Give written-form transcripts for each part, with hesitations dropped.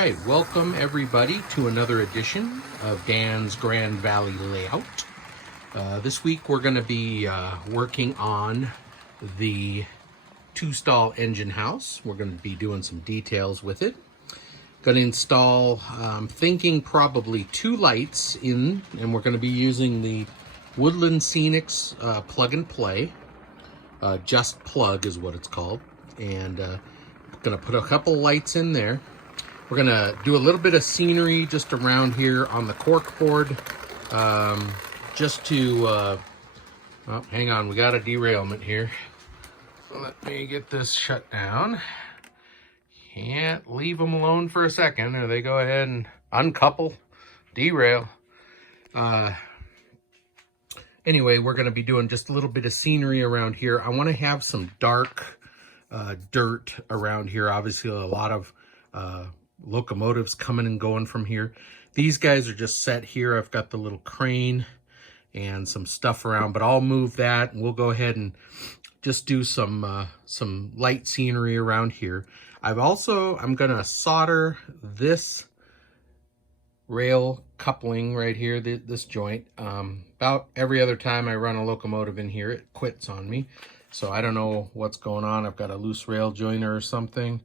right, welcome everybody to another edition of Dan's Grand Valley Layout. This week we're going to be working on the two-stall engine house. We're going to be doing some details with it. Going to install, thinking probably 2 lights in, and we're going to be using the Woodland Scenics Plug and Play. Just Plug is what it's called. And going to put a couple lights in there. We're going to do a little bit of scenery just around here on the cork board. Just to, oh, hang on, we got a derailment here. Let me get this shut down. Can't leave them alone for a second, or they go ahead and uncouple, derail. Anyway, we're going to be doing just a little bit of scenery around here. I want to have some dark dirt around here. Obviously, a lot of locomotives coming and going from here. These guys are just set here. I've got the little crane and some stuff around, but I'll move that and we'll go ahead and just do some light scenery around here. I'm gonna solder this rail coupling right here, this joint. About every other time I run a locomotive in here, it quits on me. So I don't know what's going on. I've got a loose rail joiner or something.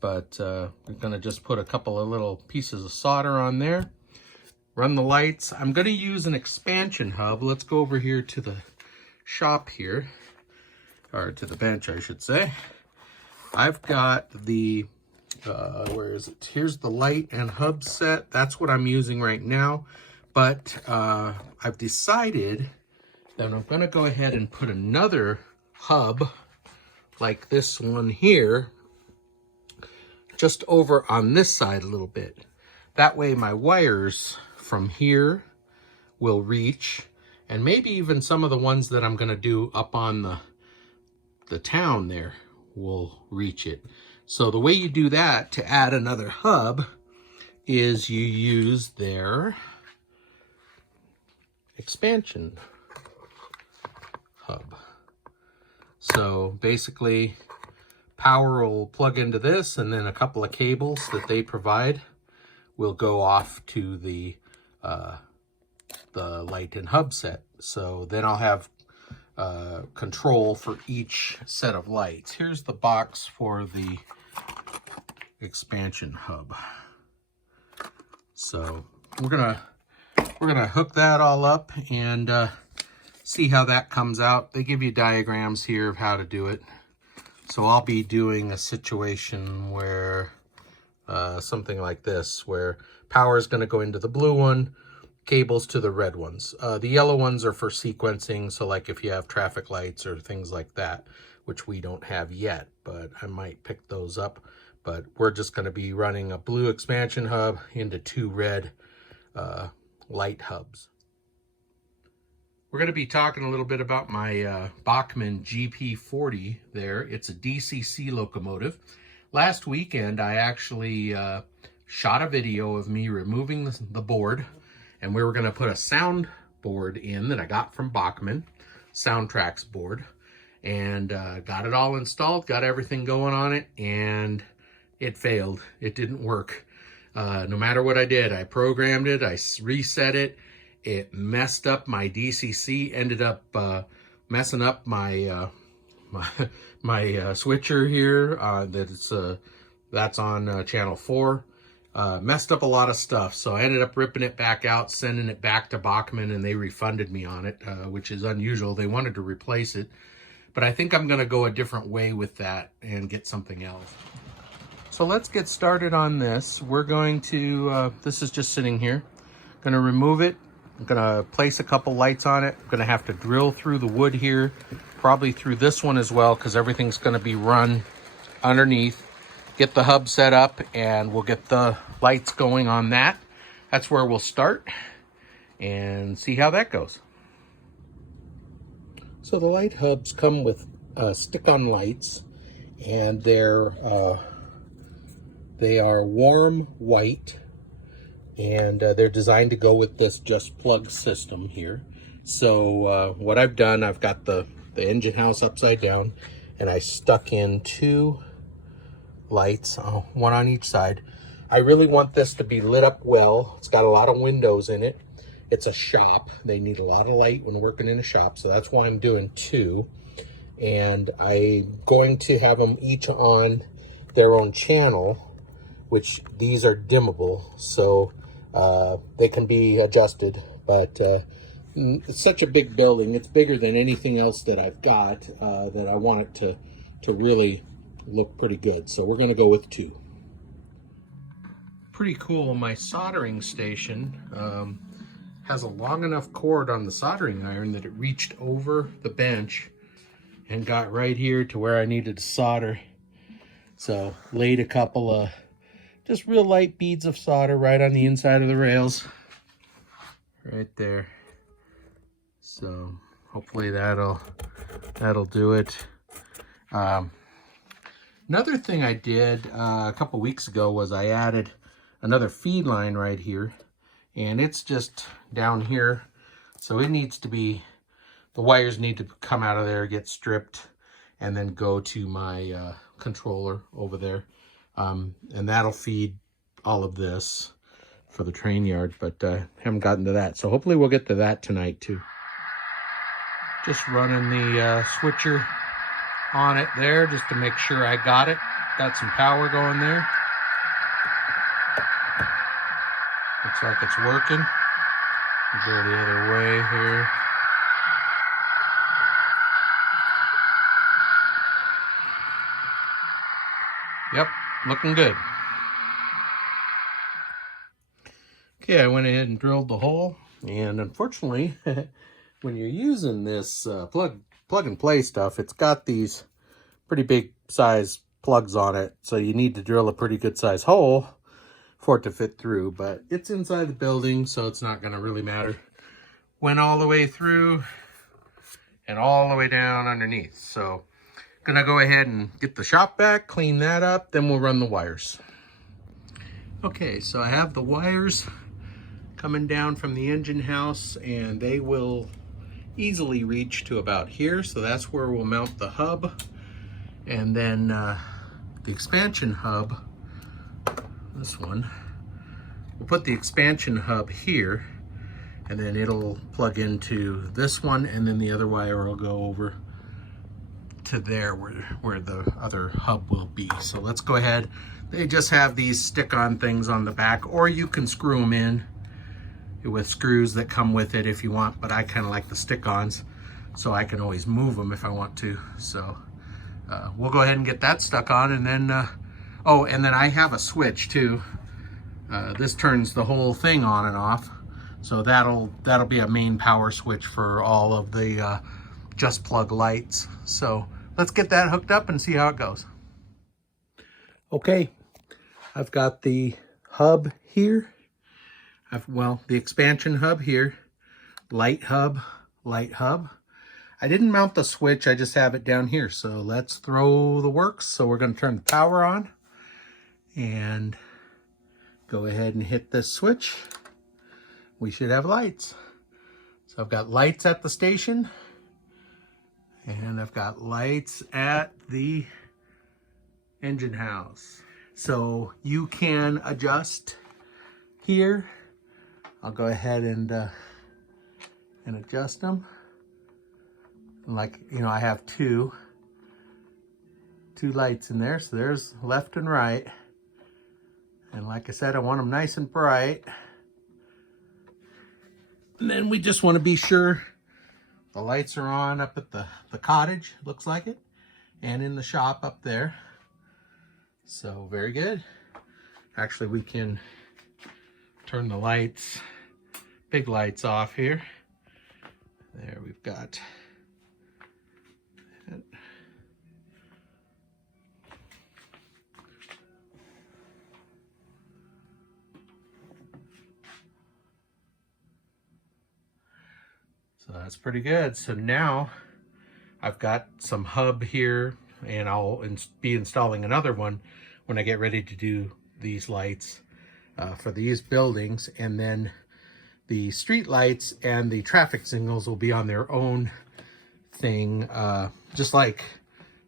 But we're going to just put a couple of little pieces of solder on there. Run the lights. I'm going to use an expansion hub. Let's go over here to the shop here. Or to the bench, I should say. I've got the, where is it? Here's the light and hub set. That's what I'm using right now. But I've decided that I'm going to go ahead and put another hub like this one here just over on this side a little bit. That way my wires from here will reach, and maybe even some of the ones that I'm going to do up on the town there will reach it. So the way you do that to add another hub is you use their expansion hub. So basically power will plug into this, and then a couple of cables that they provide will go off to the light and hub set. So then I'll have control for each set of lights. Here's the box for the expansion hub. So we're gonna hook that all up and see how that comes out. They give you diagrams here of how to do it. So I'll be doing a situation where something like this, where power is going to go into the blue one, cables to the red ones. The yellow ones are for sequencing, so like if you have traffic lights or things like that, which we don't have yet, but I might pick those up. But we're just going to be running a blue expansion hub into 2 red light hubs. We're going to be talking a little bit about my Bachmann GP40 there. It's a DCC locomotive. Last weekend, I actually shot a video of me removing the board, and we were going to put a sound board in that I got from Bachmann, Soundtracks board, and got it all installed, got everything going on it, and it failed. It didn't work. No matter what I did, I switched it, I reset it. It messed up my DCC, ended up messing up my my switcher here that's on channel 4. Messed up a lot of stuff, so I ended up ripping it back out, sending it back to Bachmann, and they refunded me on it, which is unusual. They wanted to replace it, but I think I'm going to go a different way with that and get something else. So let's get started on this. We're going to, this is just sitting here, going to remove it. I'm gonna place a couple lights on it. I'm gonna have to drill through the wood here, probably through this one as well, because everything's gonna be run underneath. Get the hub set up, and we'll get the lights going on that. That's where we'll start and see how that goes. So the light hubs come with stick-on lights, and they are warm white. And they're designed to go with this Just Plug system here. So what I've done, I've got the engine house upside down, and I stuck in 2 lights, one on each side. I really want this to be lit up well. It's got a lot of windows in it. It's a shop. They need a lot of light when working in a shop, so that's why I'm doing 2. And I'm going to have them each on their own channel, which these are dimmable, so they can be adjusted. But it's such a big building. It's bigger than anything else that I've got, that I want it to really look pretty good. So we're going to go with 2. Pretty cool. My soldering station has a long enough cord on the soldering iron that it reached over the bench and got right here to where I needed to solder. So laid a couple of just real light beads of solder right on the inside of the rails. Right there. So hopefully that'll do it. Another thing I did a couple weeks ago was I added another feed line right here, and it's just down here. So it needs to be, the wires need to come out of there, get stripped, and then go to my controller over there. And that'll feed all of this for the train yard, but haven't gotten to that. So hopefully we'll get to that tonight too. Just running the switcher on it there just to make sure I got it. Got some power going there. Looks like it's working. We'll go the other way here. Yep, looking good. Okay, I went ahead and drilled the hole, and unfortunately, when you're using this plug and play stuff, it's got these pretty big size plugs on it, so you need to drill a pretty good size hole for it to fit through, but it's inside the building, so it's not going to really matter. Went all the way through and all the way down underneath, so gonna go ahead and get the shop back, clean that up, then we'll run the wires. Okay, so I have the wires coming down from the engine house, and they will easily reach to about here, so that's where we'll mount the hub. And then the expansion hub, this one, we'll put the expansion hub here, and then it'll plug into this one, and then the other wire will go over to there where the other hub will be. So let's go ahead. They just have these stick-on things on the back, or you can screw them in with screws that come with it if you want, but I kind of like the stick-ons so I can always move them if I want to. So we'll go ahead and get that stuck on, and then oh, and then I have a switch too. This turns the whole thing on and off, so that'll be a main power switch for all of the Just Plug lights. So let's get that hooked up and see how it goes. Okay, I've got the hub here. The expansion hub here, light hub. I didn't mount the switch, I just have it down here. So let's throw the works. So we're going to turn the power on and go ahead and hit this switch. We should have lights. So I've got lights at the station, and I've got lights at the engine house. So you can adjust here. I'll go ahead and adjust them. Like, you know, I have two lights in there, so there's left and right. And like I said, I want them nice and bright. And then we just want to be sure the lights are on up at the cottage, looks like it, and in the shop up there. So very good. Actually, we can turn the lights, big lights off here. There, we've got it. So that's pretty good. So now I've got some hub here, and I'll be installing another one when I get ready to do these lights for these buildings. And then the street lights and the traffic signals will be on their own thing, just like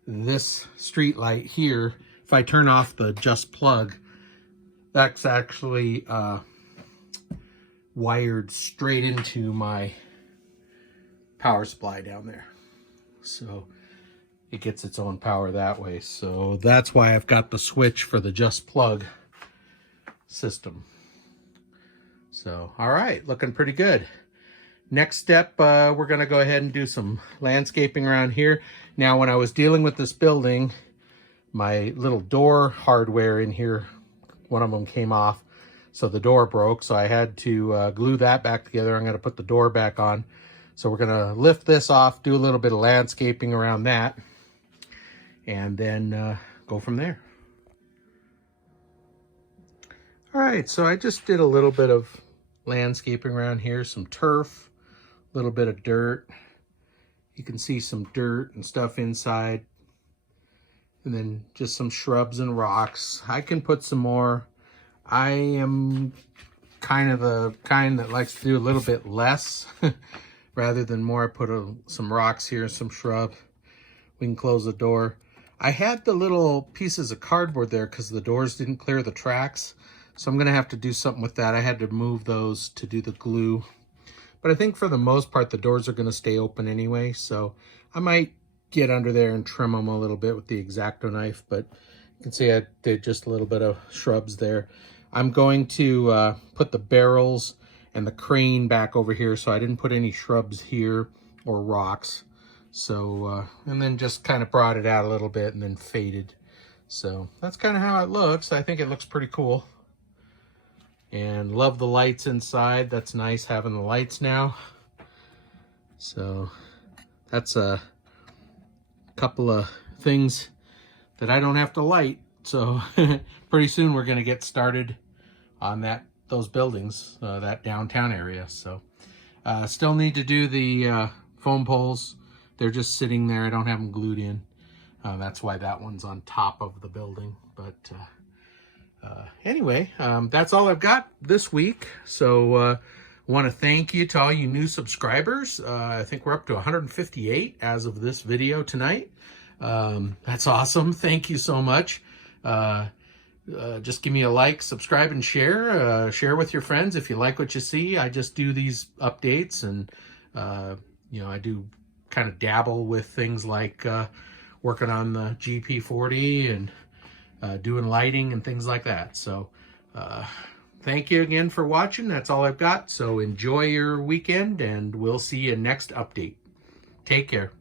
this street light here. If I turn off the Just Plug, That's actually wired straight into my power supply down there. So it gets its own power that way. So that's why I've got the switch for the Just Plug system. So, all right, looking pretty good. Next step, we're going to go ahead and do some landscaping around here. Now, when I was dealing with this building, my little door hardware in here, one of them came off, so the door broke. So I had to glue that back together. I'm going to put the door back on. So we're going to lift this off, do a little bit of landscaping around that, and then go from there. All right, so I just did a little bit of landscaping around here, some turf, a little bit of dirt. You can see some dirt and stuff inside. And then just some shrubs and rocks. I can put some more. I am kind of the kind that likes to do a little bit less rather than more. I put some rocks here, some shrub. We can close the door. I had the little pieces of cardboard there because the doors didn't clear the tracks. So I'm going to have to do something with that. I had to move those to do the glue. But I think for the most part, the doors are going to stay open anyway. So I might get under there and trim them a little bit with the X-Acto knife. But you can see I did just a little bit of shrubs there. I'm going to put the barrels and the crane back over here. So I didn't put any shrubs here or rocks. So, and then just kind of brought it out a little bit and then faded. So that's kind of how it looks. I think it looks pretty cool. And love the lights inside. That's nice having the lights now. So that's a couple of things that I don't have to light. So pretty soon we're going to get started on those buildings, that downtown area. So still need to do the foam poles. They're just sitting there. I don't have them glued in. That's why that one's on top of the building. But anyway, that's all I've got this week. So I want to thank you to all you new subscribers. I think we're up to 158 as of this video tonight. That's awesome. Thank you so much. Just give me a like, subscribe, and share. Share with your friends if you like what you see. I just do these updates, and you know, I do kind of dabble with things like working on the GP40 and doing lighting and things like that. So thank you again for watching. That's all I've got. So enjoy your weekend, and we'll see you next update. Take care.